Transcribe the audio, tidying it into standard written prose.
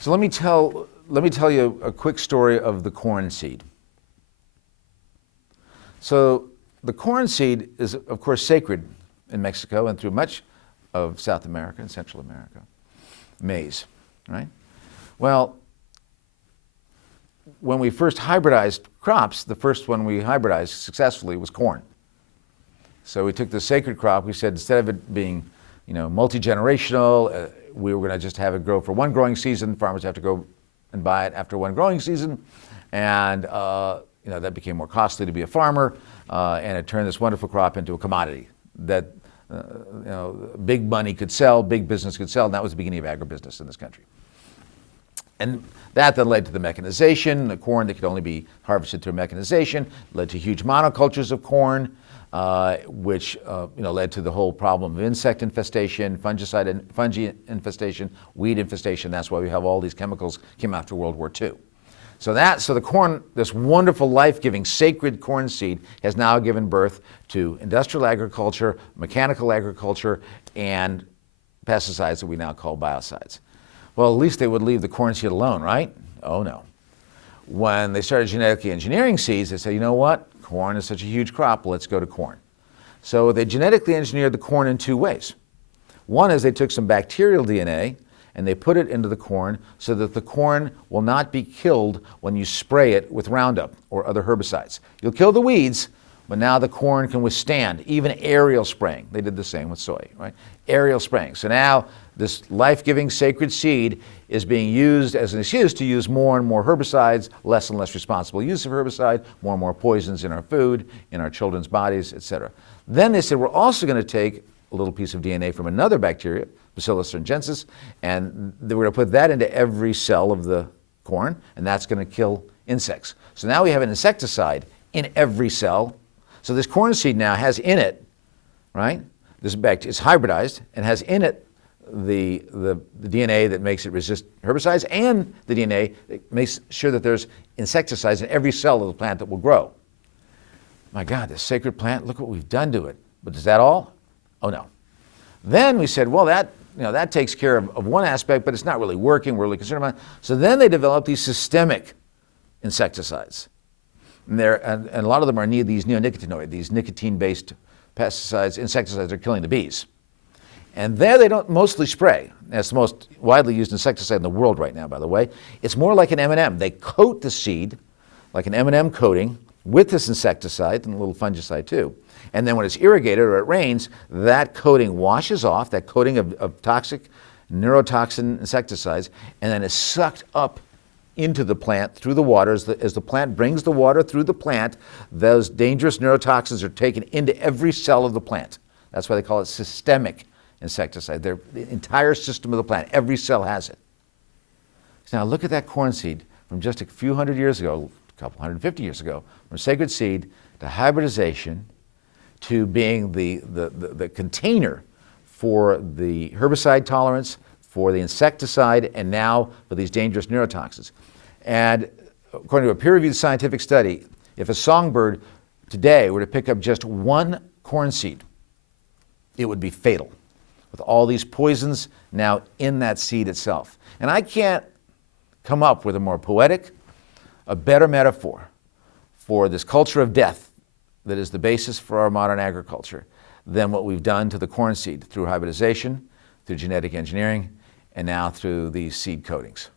So let me tell you a quick story of the corn seed. So the corn seed is, of course, sacred in Mexico and through much of South America and Central America. Maize, right? Well, when we first hybridized crops, the first one we hybridized successfully was corn. So we took the sacred crop, we said instead of it being, multi-generational, we were going to just have it grow for one growing season. Farmers have to go and buy it after one growing season. And that became more costly to be a farmer, and it turned this wonderful crop into a commodity that big money could sell, big business could sell, and that was the beginning of agribusiness in this country. And that then led to the mechanization, the corn that could only be harvested through mechanization, led to huge monocultures of corn, which led to the whole problem of insect infestation, fungi infestation, weed infestation. That's why we have all these chemicals came after World War II. So the corn, this wonderful life-giving sacred corn seed, has now given birth to industrial agriculture, mechanical agriculture, and pesticides that we now call biocides. Well, at least they would leave the corn seed alone, right? Oh no. When they started genetically engineering seeds, they said, you know what? Corn is such a huge crop, let's go to corn. So they genetically engineered the corn in two ways. One is they took some bacterial DNA and they put it into the corn so that the corn will not be killed when you spray it with Roundup or other herbicides. You'll kill the weeds, but now the corn can withstand even aerial spraying. They did the same with soy, right? Aerial spraying. So now this life-giving sacred seed is being used as an excuse to use more and more herbicides, less and less responsible use of herbicide, more and more poisons in our food, in our children's bodies, etc. Then they said, we're also going to take a little piece of DNA from another bacteria, Bacillus thuringiensis, and we're going to put that into every cell of the corn, and that's going to kill insects. So now we have an insecticide in every cell. So this corn seed now has in it, right? This bacteria is hybridized and has in it the DNA that makes it resist herbicides and the DNA that makes sure that there's insecticides in every cell of the plant that will grow. My God, this sacred plant, look what we've done to it. But is that all? Oh no. Then we said, well, that takes care of one aspect, but it's not really working. We're really concerned about it. So then they developed these systemic insecticides. And a lot of them are these neonicotinoid, these nicotine-based pesticides, insecticides are killing the bees. And there they don't mostly spray. That's the most widely used insecticide in the world right now, by the way. It's more like an M&M. They coat the seed like an M&M coating with this insecticide and a little fungicide too. And then when it's irrigated or it rains, that coating washes off, that coating of toxic neurotoxin insecticides, and then is sucked up into the plant through the water. As the plant brings the water through the plant, those dangerous neurotoxins are taken into every cell of the plant. That's why they call it systemic insecticide. The entire system of the plant, every cell has it. So now look at that corn seed from just a few hundred years ago, a couple 150 years ago, from sacred seed to hybridization to being the container for the herbicide tolerance, for the insecticide, and now for these dangerous neurotoxins. And according to a peer-reviewed scientific study, if a songbird today were to pick up just one corn seed, it would be fatal, with all these poisons now in that seed itself. And I can't come up with a more poetic, a better metaphor for this culture of death that is the basis for our modern agriculture than what we've done to the corn seed through hybridization, through genetic engineering, and now through these seed coatings.